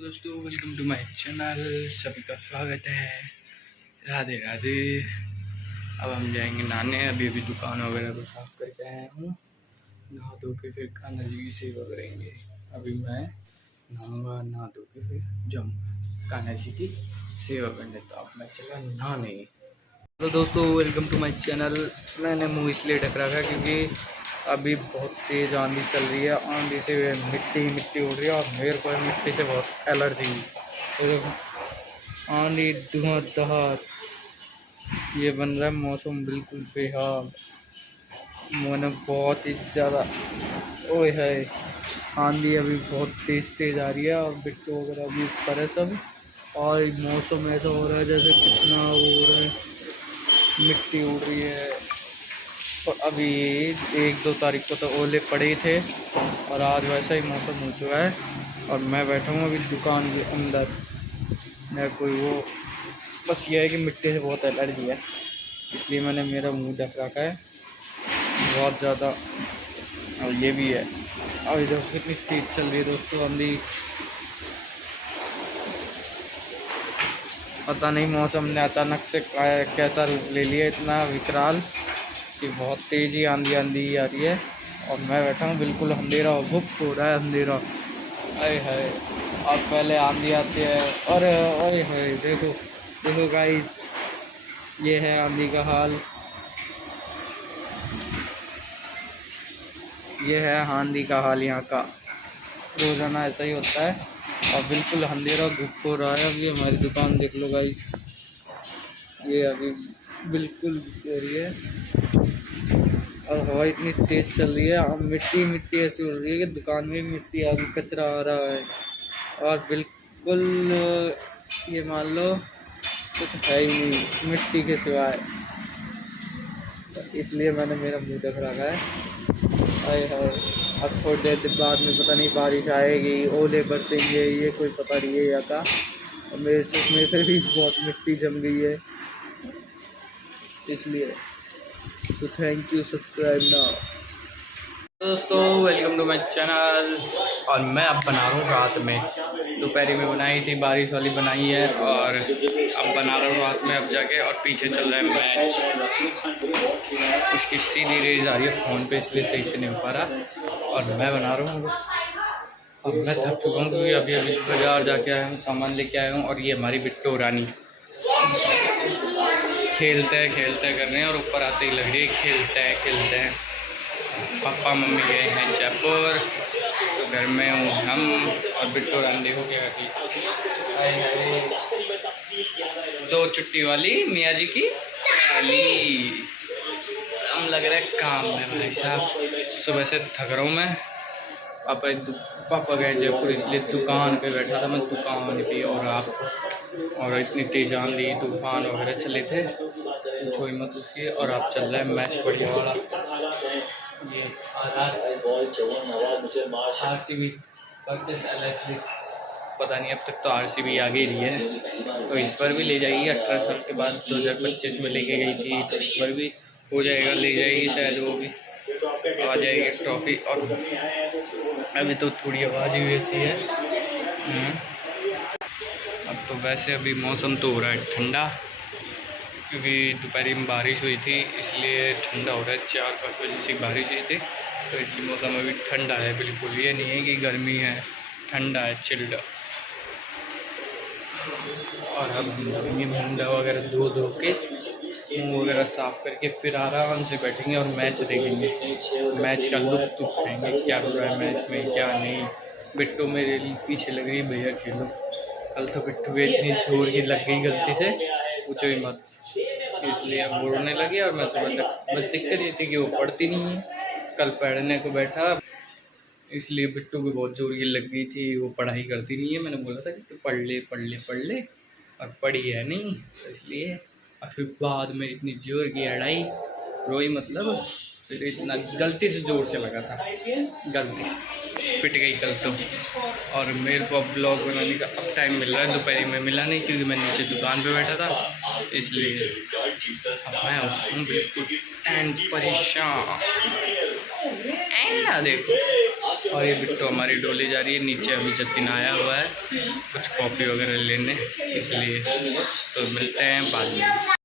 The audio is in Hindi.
तो दोस्तों वेलकम टू माय चैनल, सभी का स्वागत है। राधे राधे। अब हम जाएंगे नहाने। अभी दुकान वगैरह को साफ करके आया हूँ। नहा धो के फिर कान्हा जी की सेवा करेंगे। अभी मैं नहाऊंगा, नहा धो के फिर जाऊँगा कान्हा जी की सेवा करने। तो अब मैं चला नहाने। तो दोस्तों वेलकम टू माय चैनल। मैंने मुँह इसलिए ढक रखा है क्योंकि अभी बहुत तेज़ आंधी चल रही है। आंधी से मिट्टी उड़ रही है और मेरे को मिट्टी से बहुत एलर्जी है। तो आंधी धुआंधार ये बन रहा है, मौसम बिल्कुल बेहाल। मैंने बहुत ही ज़्यादा ओए है। आंधी अभी बहुत तेज़ आ रही है और बिट्टू वगैरह अभी ऊपर है सब। और मौसम ऐसा हो रहा है जैसे कितना हो रहा है, मिट्टी उड़ रही है। और अभी 1-2 तारीख को तो ओले पड़े ही थे और आज वैसा ही मौसम हो चुका है। और मैं बैठा हूँ अभी दुकान के अंदर। मैं कोई वो बस ये है कि मिट्टी से बहुत एलर्जी है, इसलिए मैंने मेरा मुंह ढक रखा है बहुत ज़्यादा। और ये भी है। और इधर कितनी तेज चल रही है दोस्तों आंधी, पता नहीं मौसम ने अचानक से कैसा रूप ले लिया, इतना विकराल कि बहुत तेज़ ही आंधी आ रही है। और मैं बैठा हूँ बिल्कुल अंधेरा गुप्त हो रहा है, अंधेरा। अरे है। और पहले आंधी आती है और अरे है, देखो गाइस, ये है आंधी का हाल। ये है आंधी का हाल यहाँ का। रोज़ाना ऐसा ही होता है। और बिल्कुल अंधेरा गुप्त हो रहा है। अभी हमारी दुकान देख लो गाइस, ये अभी बिल्कुल हो रही है और हवा इतनी तेज़ चल रही है। अब मिट्टी ऐसी उड़ रही है कि दुकान में मिट्टी आ गई, कचरा आ रहा है। और बिल्कुल ये मान लो कुछ है ही नहीं मिट्टी के सिवाय। तो इसलिए मैंने मेरा मुंह ढक रखा है। आए हाय, अब थोड़ी देर बाद में पता नहीं बारिश आएगी, ओले बरसेंगे, ये कोई पता नहीं है यहाँ का। और मेरे चश्मे पे भी बहुत मिट्टी जम गई है, इसलिए so thank you, subscribe now. दोस्तों वेलकम टू माय चैनल। और मैं अब बना रहा हूँ रात में। दोपहर में बनाई थी, बारिश वाली बनाई है और अब बना रहा हूँ रात में। अब जाके और पीछे चल रहा है मैच, उसकी सीधी रेज आ रही है फ़ोन पे, इसलिए सही से नहीं हो पा रहा। और मैं बना रहा हूँ। अब मैं थक चुका हूँ क्योंकि अभी बाज़ार जाके आया हूँ, सामान लेके आया हूँ। और ये हमारी बिट्टू रानी खेलते हैं कर रहे हैं और ऊपर आते ही लग रही है खेलते हैं। पापा मम्मी गए हैं जयपुर, तो घर में हूँ हम और बिट्टू रानी देखो क्या करती है। दो चुट्टी वाली मियाँ जी की रानी। हम लग रहा है काम में भाई साहब। सुबह से थक रहा हूँ मैं। पापा गए जयपुर, इसलिए दुकान पे बैठा था मैं, दुकान पे। और इतनी तेज़ आंधी तूफान वगैरह चले थे, पूछो ही मत उसकी। और अब चल रहा है मैच बढ़िया वाला। ये RCB वर्सेस LSG, पता नहीं, अब तक तो RCB आगे रही है, तो इस बार भी ले जाएगी। 18 साल के बाद 2025 में लेके गई थी, तो इस बार भी हो जाएगा, ले जाएगी शायद, वो भी आ जाएगी ट्रॉफी। और अभी तो थोड़ी आवाज़ ही वैसी है। अब तो वैसे अभी मौसम तो हो रहा है ठंडा, क्योंकि दोपहर में बारिश हुई थी, इसलिए ठंडा हो रहा है। 4-5 बजे से बारिश हुई थी, तो इसलिए मौसम अभी ठंडा है बिल्कुल। ये नहीं है कि गर्मी है, ठंडा है, चिल्ड। और अब हम जाएंगे मुंडा वगैरह धो के, मुँह वगैरह साफ़ करके फिर आराम से बैठेंगे और मैच देखेंगे। मैच का लुत्फ़ उठाएंगे, क्या हो रहा है मैच में क्या नहीं। बिट्टू मेरे पीछे लग रही है, भैया खेलो। कल तो बिट्टू को इतनी जोर की लग गई गलती से, पूछो ही मत, इसलिए अब बोलने लगे। और मैं सुबह तक बस दिक्कत ये थी कि वो पढ़ती नहीं है। कल पढ़ने को बैठा, इसलिए बिट्टू को बहुत जोर की लग गई थी, वो पढ़ाई करती नहीं है। मैंने बोला था कि तू पढ़ ले, और पढ़ी है नहीं, तो इसलिए। और फिर बाद में इतनी जोर की लड़ाई, रोई मतलब, फिर इतना गलती से जोर से लगा था, गलती से पिट गई कल तो। और मेरे को अब ब्लॉग बनाने का अब टाइम मिल रहा है, दोपहर में मिला नहीं क्योंकि मैं नीचे दुकान पे बैठा था, इसलिए मैं हूँ बिल्कुल एंड परेशान। एंड ना देखो। और ये बिट्टू हमारी डोली जा रही है नीचे, अभी जतिन आया हुआ है कुछ कॉपी वगैरह लेने, इसलिए तो मिलते हैं बाद में।